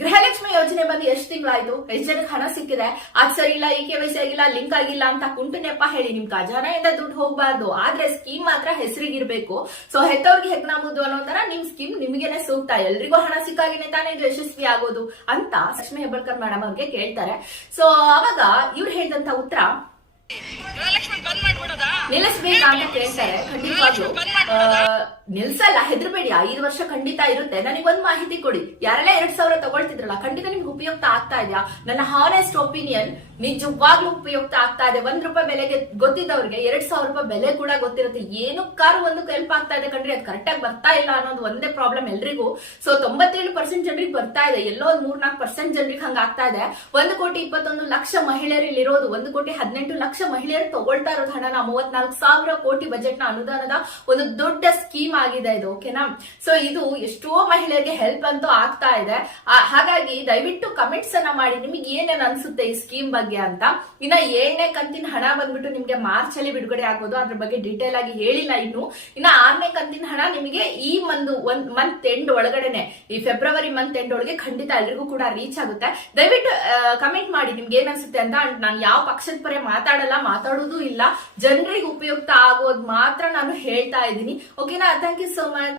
ಗೃಹಲಕ್ಷ್ಮಿ ಯೋಜನೆ ಬಂದು ಎಷ್ಟು ತಿಂಗಳಾಯ್ತು? ಎಷ್ಟು ಜನಕ್ಕೆ ಹಣ ಸಿಕ್ಕಿದೆ? ಅದ್ ಸರಿ ಇಲ್ಲ ಈ ಕೆ ವೈ ಸಿ ಆಗಿಲ್ಲ ಲಿಂಕ್ ಆಗಿಲ್ಲ ಅಂತ ಕುಂಟು ನೆಪ ಹೇಳಿ ನಿಮ್ ಖಜಾನೆಯಿಂದ ದುಡ್ಡು ಹೋಗ್ಬಾರ್ದು. ಆದ್ರೆ ಸ್ಕೀಮ್ ಮಾತ್ರ ಹೆಸರಿಗಿರ್ಬೇಕು. ಸೊ ಹೆತ್ತವ್ರಿಗೆ ಹೆಗ್ನಾಮುದು ಅನ್ನೋ ತರ ನಿಮ್ ಸ್ಕೀಮ್ ನಿಮ್ಗೆನೆ ಸೂಕ್ತ. ಎಲ್ರಿಗೂ ಹಣ ಸಿಕ್ಕಾಗಿನೇ ತಾನೇ ಇದು ಯಶಸ್ವಿ ಆಗೋದು ಅಂತ ಲಕ್ಷ್ಮಿ ಹೆಬ್ಬಳ್ಕರ್ ಮೇಡಮ್ ಅವ್ರಿಗೆ ಕೇಳ್ತಾರೆ. ಸೊ ಅವಾಗ ಇವ್ರು ಹೇಳಿದಂತ ಉತ್ತರ ಗೃಹಲಕ್ಷ್ಮಿ ಬಂದ್ ಮಾಡ್ಬಿಡೋದಾ? ನಿಲ್ಲಿಸ್ಬೇಕಾ ಅಂತ ಕೇಳ್ತಾರೆ ಖಂಡಿತವಾಗ್ಲು. ನಿಲ್ಸಲ್ಲ, ಹೆದರ್ಬೇಡಿ. ಐದು ವರ್ಷ ಖಂಡಿತ ಇರುತ್ತೆ. ನನಗೆ ಒಂದ್ ಮಾಹಿತಿ ಕೊಡಿ. ಯಾರೆಲ್ಲ ಎರಡ್ ಸಾವಿರ ತಗೊಳ್ತಿದ್ರಲ್ಲ, ಖಂಡಿತ ನಿಮ್ಗೆ ಉಪಯುಕ್ತ ಆಗ್ತಾ ಇದೆಯಾ? ನನ್ನ ಹಾನೆಸ್ಟ್ ಒಪಿನಿಯನ್ ನಿಜವಾಗ್ಲೂ ಉಪಯುಕ್ತ ಆಗ್ತಾ ಇದೆ. ಒಂದ್ ರೂಪಾಯಿ ಬೆಲೆಗೆ ಗೊತ್ತಿದ್ದವ್ರಿಗೆ ಎರಡ್ ಸಾವಿರ ರೂಪಾಯಿ ಬೆಲೆ ಕೂಡ ಗೊತ್ತಿರುತ್ತೆ. ಏನಕ್ಕಾರು ಒಂದು ಹೆಲ್ಪ್ ಆಗ್ತಾ ಇದೆ ಕಂಡ್ರಿ ಅದು ಕರೆಕ್ಟ್ ಆಗಿ ಬರ್ತಾ ಇಲ್ಲ ಅನ್ನೋದು ಒಂದೇ ಪ್ರಾಬ್ಲಮ್ ಎಲ್ರಿಗೂ. ಸೊ ತೊಂಬತ್ತೇಳು ಪರ್ಸೆಂಟ್ ಜನರಿಗೆ ಬರ್ತಾ ಇದೆ. ಎಲ್ಲೋ ಒಂದ್ ಮೂರ್ನಾಲ್ಕು ಪರ್ಸೆಂಟ್ ಜನರಿಗೆ ಹಂಗ ಆಗ್ತಾ ಇದೆ. ಒಂದು ಕೋಟಿ ಇಪ್ಪತ್ತೊಂದು ಲಕ್ಷ ಮಹಿಳೆಯರಲ್ಲಿ ಇರೋದು, ಒಂದು ಕೋಟಿ ಹದಿನೆಂಟು ಲಕ್ಷ ಮಹಿಳೆಯರು ತಗೊಳ್ತಾ ಇರೋದು ಹಣನ ಮೂವತ್ನಾಲ್ಕು ಸಾವಿರ ಕೋಟಿ ಬಜೆಟ್ನ ಅನುದಾನದ ಒಂದು ದೊಡ್ಡ ಸ್ಕೀಮ್ ಆಗಿದೆ ಇದು ಓಕೆನಾ ಸೊ ಇದು ಎಷ್ಟೋ ಮಹಿಳೆಯರಿಗೆ ಹೆಲ್ಪ್ ಅಂತೂ ಆಗ್ತಾ ಇದೆ. ಹಾಗಾಗಿ ದಯವಿಟ್ಟು ಕಮೆಂಟ್ಸ್ ಅನ್ನ ಮಾಡಿ, ನಿಮಗೆ ಏನೇನ್ ಅನ್ಸುತ್ತೆ ಈ ಸ್ಕೀಮ್ ಬಗ್ಗೆ ಅಂತ? ಇನ್ನ ಏಳನೇ ಕಂತಿನ ಹಣ ಬಂದ್ಬಿಟ್ಟು ನಿಮ್ಗೆ ಮಾರ್ಚ್ ಅಲ್ಲಿ ಬಿಡುಗಡೆ ಆಗೋದು ಅದ್ರ ಬಗ್ಗೆ ಡೀಟೇಲ್ ಆಗಿ ಹೇಳಿಲ್ಲ ಇನ್ನು. ಇನ್ನ ಆರನೇ ಕಂತಿನ ಹಣ ನಿಮಗೆ ಈ ಒಂದು ಒಂದ್ ಮಂತ್ ಎಂಡ್ ಒಳಗಡೆನೆ, ಈ ಫೆಬ್ರವರಿ ಮಂತ್ ಎಂಡ್ ಒಳಗೆ ಖಂಡಿತ ಎಲ್ರಿಗೂ ಕೂಡ ರೀಚ್ ಆಗುತ್ತೆ. ದಯವಿಟ್ಟು ಕಮೆಂಟ್ ಮಾಡಿ ನಿಮ್ಗೆ ಏನ್ ಅನ್ಸುತ್ತೆ ಅಂತ. ನಾನು ಯಾವ ಪಕ್ಷದ ಪರ ಮಾತಾಡಲ್ಲ, ಮಾತಾಡೋದು ಇಲ್ಲ. ಜನರಿಗೆ ಉಪಯುಕ್ತ ಆಗೋದು ಮಾತ್ರ ನಾನು ಹೇಳ್ತಾ ಇದ್ದೀನಿ. ಓಕೆನಾ thank you so much.